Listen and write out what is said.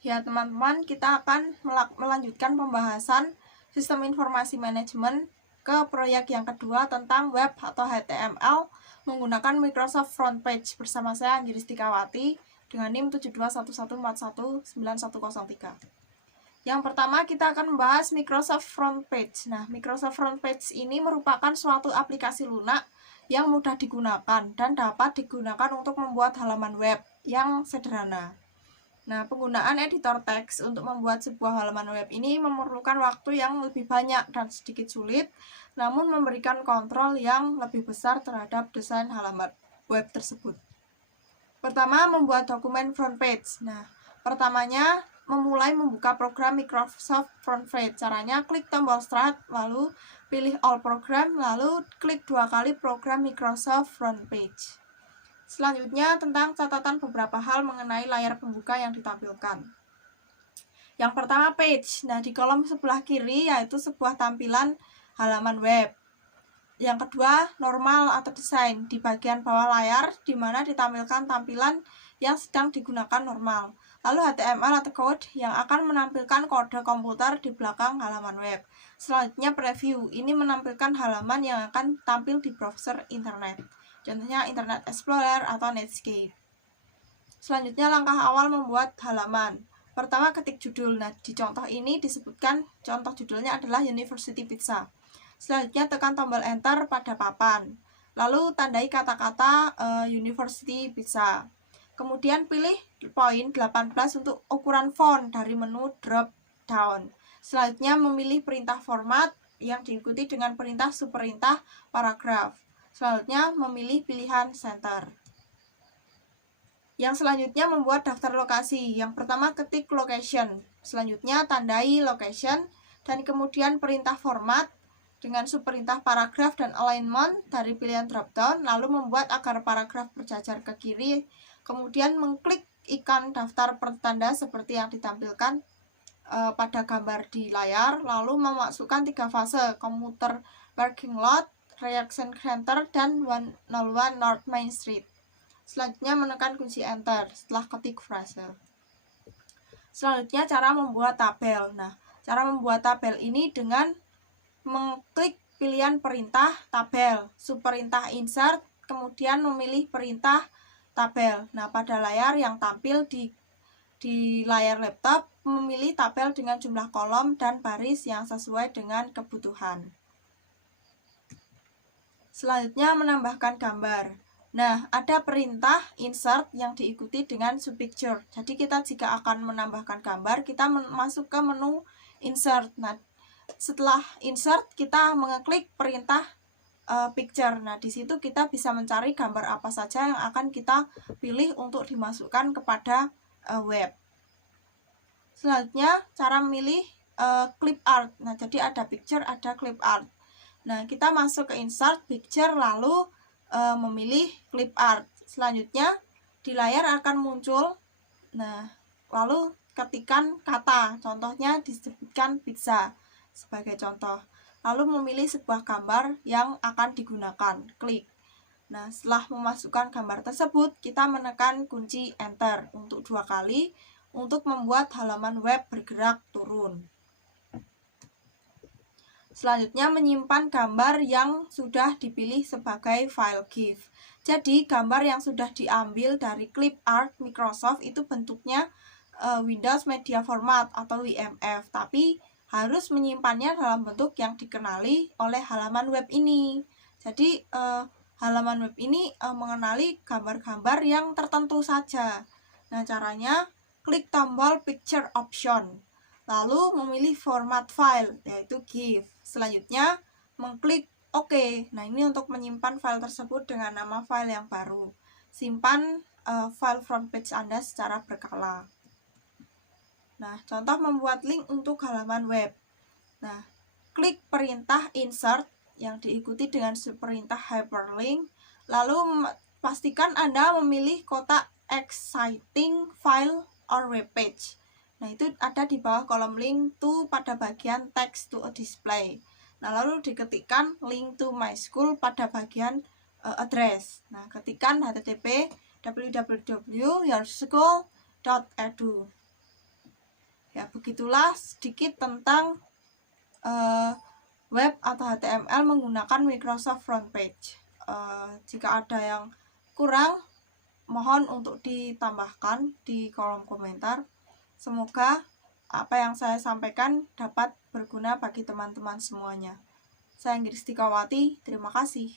Ya teman-teman, kita akan melanjutkan pembahasan sistem informasi manajemen ke proyek yang kedua tentang web atau HTML menggunakan Microsoft Front Page bersama saya Anggir Istikawati dengan NIM 7211419103. Yang pertama kita akan membahas Microsoft Front Page. Nah, Microsoft Front Page ini merupakan suatu aplikasi lunak yang mudah digunakan dan dapat digunakan untuk membuat halaman web yang sederhana. Nah, penggunaan editor teks untuk membuat sebuah halaman web ini memerlukan waktu yang lebih banyak dan sedikit sulit, namun memberikan kontrol yang lebih besar terhadap desain halaman web tersebut. Pertama, membuat dokumen front page. Nah, pertamanya memulai membuka program Microsoft Front Page. Caranya klik tombol Start, lalu pilih All Program, lalu klik 2 kali program Microsoft Front Page. Selanjutnya tentang catatan beberapa hal mengenai layar pembuka yang ditampilkan. Yang pertama page. Nah, di kolom sebelah kiri yaitu sebuah tampilan halaman web. Yang kedua normal atau desain. Di bagian bawah layar di mana ditampilkan tampilan yang sedang digunakan normal. Lalu HTML atau code yang akan menampilkan kode komputer di belakang halaman web. Selanjutnya preview. Ini menampilkan halaman yang akan tampil di browser internet. Contohnya Internet Explorer atau Netscape. Selanjutnya langkah awal membuat halaman. Pertama ketik judul. Nah, di contoh ini disebutkan contoh judulnya adalah University Pizza. Selanjutnya tekan tombol enter pada papan. Lalu tandai kata-kata University Pizza. Kemudian pilih poin 18 untuk ukuran font dari menu drop down. Selanjutnya memilih perintah format yang diikuti dengan perintah subperintah paragraf. Selanjutnya memilih pilihan center. Yang selanjutnya membuat daftar lokasi. Yang pertama ketik location. Selanjutnya tandai location dan kemudian perintah format dengan subperintah paragraf dan alignment dari pilihan drop down, lalu membuat agar paragraf berjajar ke kiri. Kemudian mengklik ikan daftar pertanda seperti yang ditampilkan pada gambar di layar, lalu memasukkan 3 fase: Commuter Parking Lot, Reaction Center, dan 101 North Main Street. Selanjutnya menekan kunci enter setelah ketik frase. Selanjutnya cara membuat tabel. Nah, cara membuat tabel ini dengan mengklik pilihan perintah tabel, subperintah insert, kemudian memilih perintah tabel. Nah, pada layar yang tampil di layar laptop, memilih tabel dengan jumlah kolom dan baris yang sesuai dengan kebutuhan. Selanjutnya menambahkan gambar. Nah, ada perintah insert yang diikuti dengan subpicture. Jadi kita jika akan menambahkan gambar, kita masuk ke menu insert. Nah, setelah insert kita mengeklik perintah picture. Nah, di situ kita bisa mencari gambar apa saja yang akan kita pilih untuk dimasukkan kepada web. Selanjutnya cara memilih clip art. Nah, jadi ada picture, ada clip art. Nah, kita masuk ke insert picture lalu memilih clip art. Selanjutnya di layar akan muncul, nah, lalu ketikan kata, contohnya disebutkan pizza sebagai contoh. Lalu memilih sebuah gambar yang akan digunakan, klik. Nah, setelah memasukkan gambar tersebut, kita menekan kunci enter untuk 2 kali untuk membuat halaman web bergerak turun. Selanjutnya menyimpan gambar yang sudah dipilih sebagai file GIF. Jadi gambar yang sudah diambil dari clip art Microsoft itu bentuknya Windows Media Format atau WMF, tapi harus menyimpannya dalam bentuk yang dikenali oleh halaman web ini. Jadi halaman web ini mengenali gambar-gambar yang tertentu saja. Nah, caranya klik tombol Picture Option, lalu memilih format file yaitu GIF. Selanjutnya mengklik OK. Nah, ini untuk menyimpan file tersebut dengan nama file yang baru. Simpan file front page Anda secara berkala. Nah, contoh membuat link untuk halaman web. Nah, klik perintah insert yang diikuti dengan perintah hyperlink. Lalu pastikan Anda memilih kotak exciting file or web page. Nah, itu ada di bawah kolom link to pada bagian text to a display. Nah, lalu diketikkan link to my school pada bagian address. Nah, ketikkan http www.yourschool.edu. Ya, begitulah sedikit tentang web atau HTML menggunakan Microsoft Frontpage. Jika ada yang kurang, mohon untuk ditambahkan di kolom komentar. Semoga apa yang saya sampaikan dapat berguna bagi teman-teman semuanya. Saya Ingrid Stikawati, terima kasih.